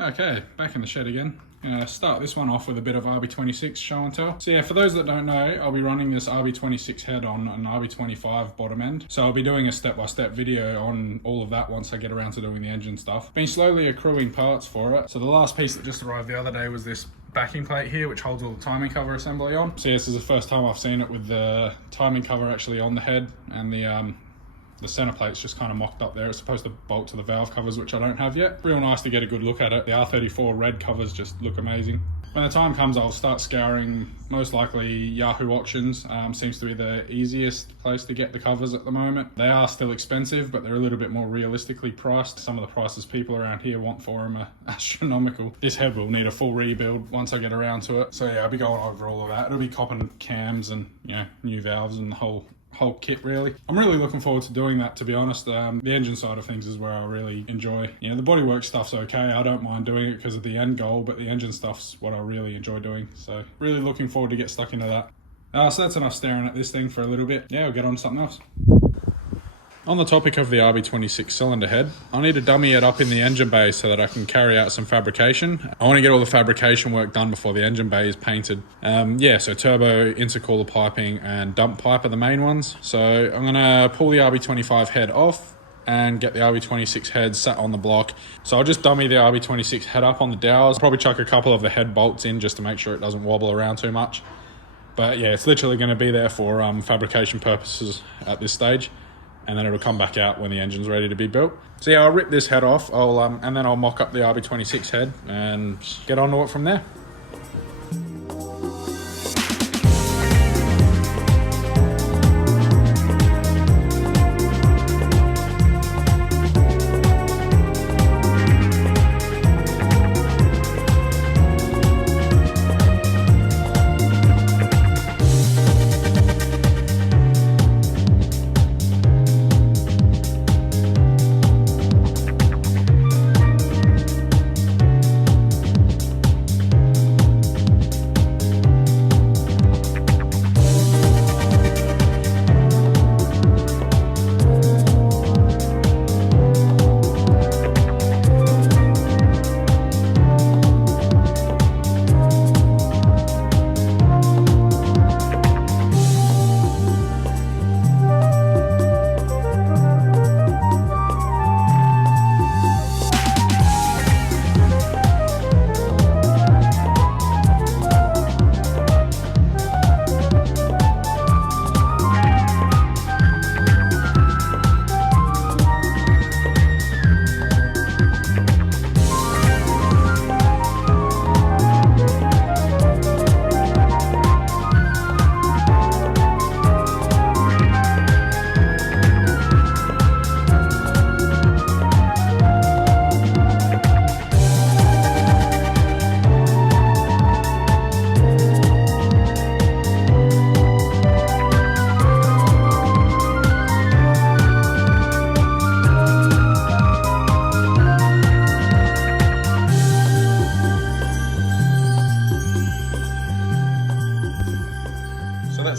Okay, back in the shed again. Start this one off with a bit of RB26 show and tell. So yeah, for those that don't know, I'll be running this RB26 head on an RB25 bottom end. So I'll be doing a step-by-step video on all of that once I get around to doing the engine stuff. Been slowly accruing parts for it. So the last piece that just arrived the other day was this backing plate here, which holds all the timing cover assembly on. So yeah, this is the first time I've seen it with the timing cover actually on the head, and the center plate's just kind of mocked up there. It's supposed to bolt to the valve covers, which I don't have yet. Real nice to get a good look at it. The R34 red covers just look amazing. When the time comes, I'll start scouring, most likely Yahoo Auctions. Seems to be the easiest place to get the covers at the moment. They are still expensive, but they're a little bit more realistically priced. Some of the prices people around here want for them are astronomical. This head will need a full rebuild once I get around to it. So yeah, I'll be going over all of that. It'll be copping cams and, you know, new valves and the whole kit really. I'm really looking forward to doing that, to be honest. The engine side of things is where I really enjoy. You know, the bodywork stuff's okay. I don't mind doing it because of the end goal, but the engine stuff's what I really enjoy doing. So really looking forward to get stuck into that. So that's enough staring at this thing for a little bit. Yeah, we'll get on to something else. On the topic of the RB26 cylinder head, I need to dummy it up in the engine bay so that I can carry out some fabrication. I want to get all the fabrication work done before the engine bay is painted. Yeah, so turbo, intercooler piping and dump pipe are the main ones. So I'm going to pull the RB25 head off and get the RB26 head sat on the block. So I'll just dummy the RB26 head up on the dowels. Probably chuck a couple of the head bolts in just to make sure it doesn't wobble around too much. But yeah, it's literally going to be there for fabrication purposes at this stage. And then it'll come back out when the engine's ready to be built. So yeah, I'll rip this head off, and then I'll mock up the RB26 head and get on to it from there.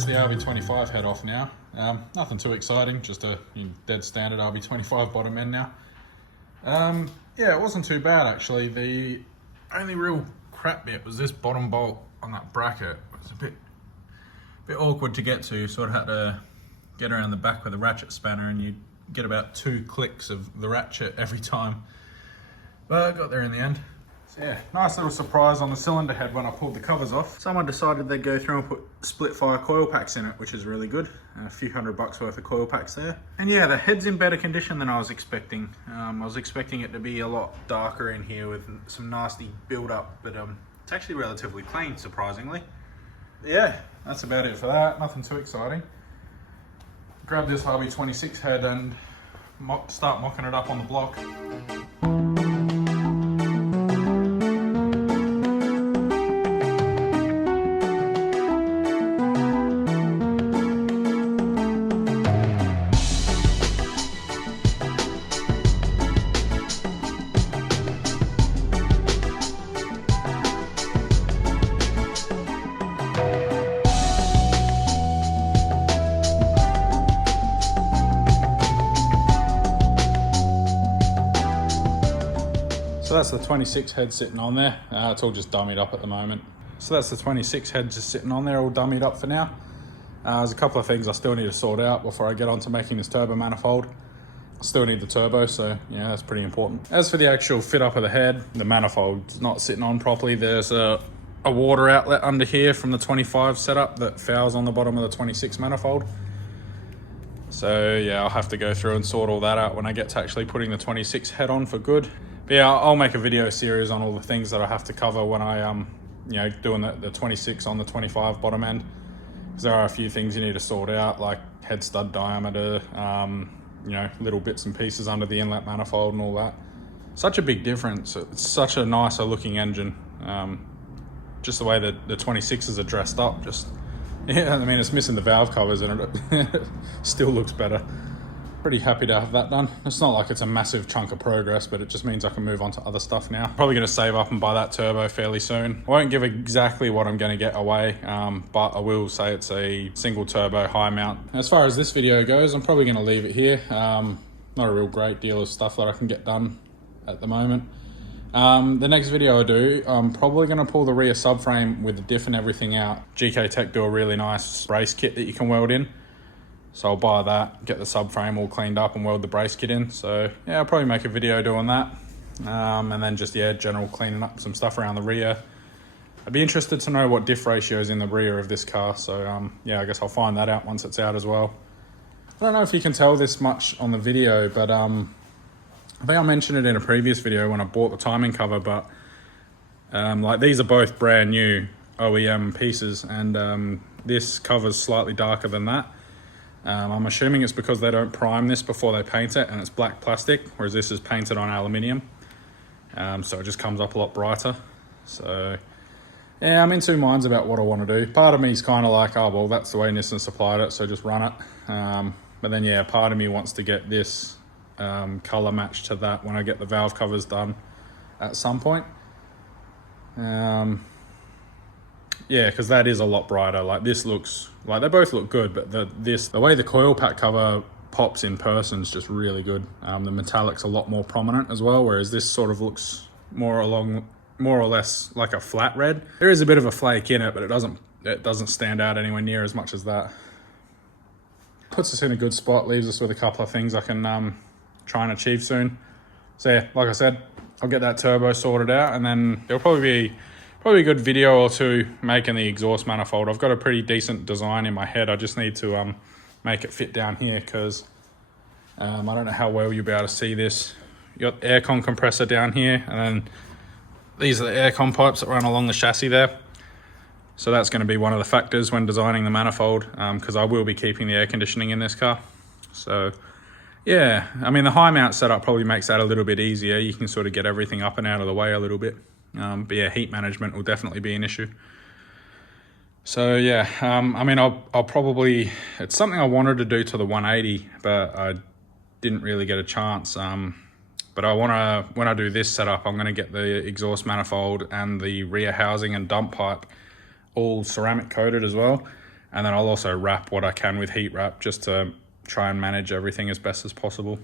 The RB25 head off now. Nothing too exciting, just a dead standard RB25 bottom end now. Yeah, it wasn't too bad actually. The only real crap bit was this bottom bolt on that bracket. It was a bit awkward to get to, sort of had to get around the back with a ratchet spanner, and you get about 2 clicks of the ratchet every time. But I got there in the end. So yeah, nice little surprise on the cylinder head when I pulled the covers off. Someone decided they'd go through and put split fire coil packs in it, which is really good. A few $100 worth of coil packs there. And yeah, the head's in better condition than I was expecting. I was expecting it to be a lot darker in here with some nasty build up, but it's actually relatively clean, surprisingly. Yeah, that's about it for that. Nothing too exciting. Grab this RB26 head and start mocking it up on the block. So that's the 26 head sitting on there. It's all just dummied up at the moment. So that's the 26 head just sitting on there, all dummied up for now. There's a couple of things I still need to sort out before I get on to making this turbo manifold. I still need the turbo, so yeah, that's pretty important. As for the actual fit up of the head, the manifold's not sitting on properly. There's a water outlet under here from the 25 setup that fouls on the bottom of the 26 manifold. So yeah, I'll have to go through and sort all that out when I get to actually putting the 26 head on for good. But yeah, I'll make a video series on all the things that I have to cover when I you know, doing the 26 on the 25 bottom end. Because there are a few things you need to sort out, like head stud diameter, you know, little bits and pieces under the inlet manifold and all that. Such a big difference. It's such a nicer looking engine. Just the way that the 26s are dressed up, just, yeah, I mean, it's missing the valve covers and it still looks better. Pretty happy to have that done. It's not like it's a massive chunk of progress, but it just means I can move on to other stuff now. Probably going to save up and buy that turbo fairly soon. I won't give exactly what I'm going to get away, but I will say it's a single turbo high mount. As far as this video goes, I'm probably going to leave it here. Not a real great deal of stuff that I can get done at the moment. The next video I do, I'm probably going to pull the rear subframe with the diff and everything out. GK Tech do a really nice brace kit that you can weld in. So I'll buy that, get the subframe all cleaned up and weld the brace kit in. So yeah, I'll probably make a video doing that. And then just, yeah, general cleaning up some stuff around the rear. I'd be interested to know what diff ratio is in the rear of this car. So yeah, I guess I'll find that out once it's out as well. I don't know if you can tell this much on the video, but I think I mentioned it in a previous video when I bought the timing cover, but like these are both brand new OEM pieces, and this cover's slightly darker than that. I'm assuming it's because they don't prime this before they paint it and it's black plastic, whereas this is painted on aluminium. So it just comes up a lot brighter. So yeah, I'm in two minds about what I want to do. Part of me is kind of like, oh, well, that's the way Nissan supplied it, so just run it. But then yeah, part of me wants to get this color match to that when I get the valve covers done at some point. Yeah, because that is a lot brighter. Like this looks, like they both look good, but the way the coil pack cover pops in person is just really good. The metallic's a lot more prominent as well, whereas this sort of looks more or less like a flat red. There is a bit of a flake in it, but it doesn't stand out anywhere near as much as that. Puts us in a good spot, leaves us with a couple of things I can try and achieve soon. So yeah, like I said, I'll get that turbo sorted out, and then there'll probably be a good video or two making the exhaust manifold. I've got a pretty decent design in my head. I just need to make it fit down here, because I don't know how well you'll be able to see this. You got the aircon compressor down here, and then these are the aircon pipes that run along the chassis there. So that's going to be one of the factors when designing the manifold, because I will be keeping the air conditioning in this car. So yeah, I mean, the high mount setup probably makes that a little bit easier. You can sort of get everything up and out of the way a little bit. But yeah, heat management will definitely be an issue. So yeah, I mean, I'll probably, it's something I wanted to do to the 180, but I didn't really get a chance. But when I do this setup, I'm going to get the exhaust manifold and the rear housing and dump pipe all ceramic coated as well. And then I'll also wrap what I can with heat wrap, just to try and manage everything as best as possible.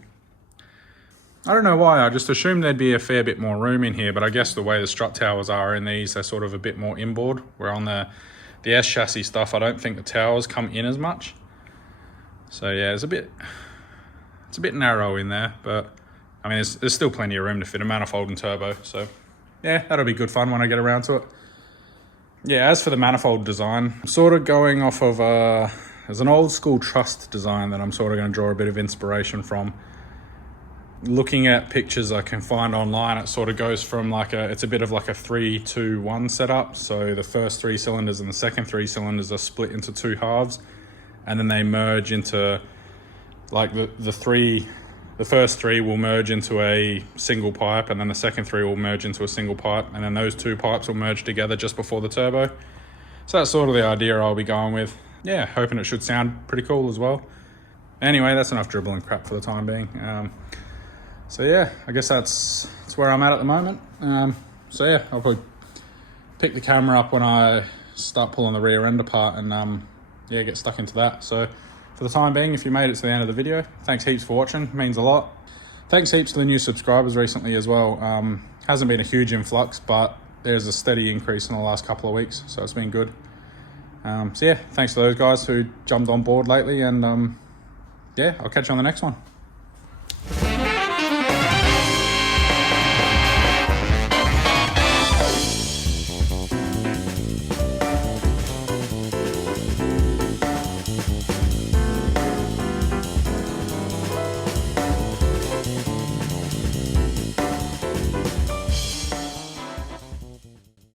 I don't know why, I just assumed there'd be a fair bit more room in here, but I guess the way the strut towers are in these, they're sort of a bit more inboard, where on the S chassis stuff, I don't think the towers come in as much. So yeah, it's a bit narrow in there, but I mean, there's still plenty of room to fit a manifold and turbo. So yeah, that'll be good fun when I get around to it. Yeah, as for the manifold design, I'm sort of going off of, there's an old school Trust design that I'm sort of going to draw a bit of inspiration from. Looking at pictures I can find online, it sort of goes from it's a bit of like a 3-2-1 setup. So the first 3 cylinders and the second 3 cylinders are split into 2 halves, and then they merge into like the first 3 will merge into a single pipe, and then the second 3 will merge into a single pipe, and then those 2 pipes will merge together just before the turbo. So that's sort of the idea I'll be going with. Yeah, hoping it should sound pretty cool as well. Anyway, that's enough dribbling crap for the time being. So yeah, I guess that's where I'm at the moment. So yeah, I'll probably pick the camera up when I start pulling the rear end apart, and yeah, get stuck into that. So for the time being, if you made it to the end of the video, thanks heaps for watching, it means a lot. Thanks heaps to the new subscribers recently as well. Hasn't been a huge influx, but there's a steady increase in the last couple of weeks, so it's been good. So yeah, thanks to those guys who jumped on board lately, and yeah, I'll catch you on the next one.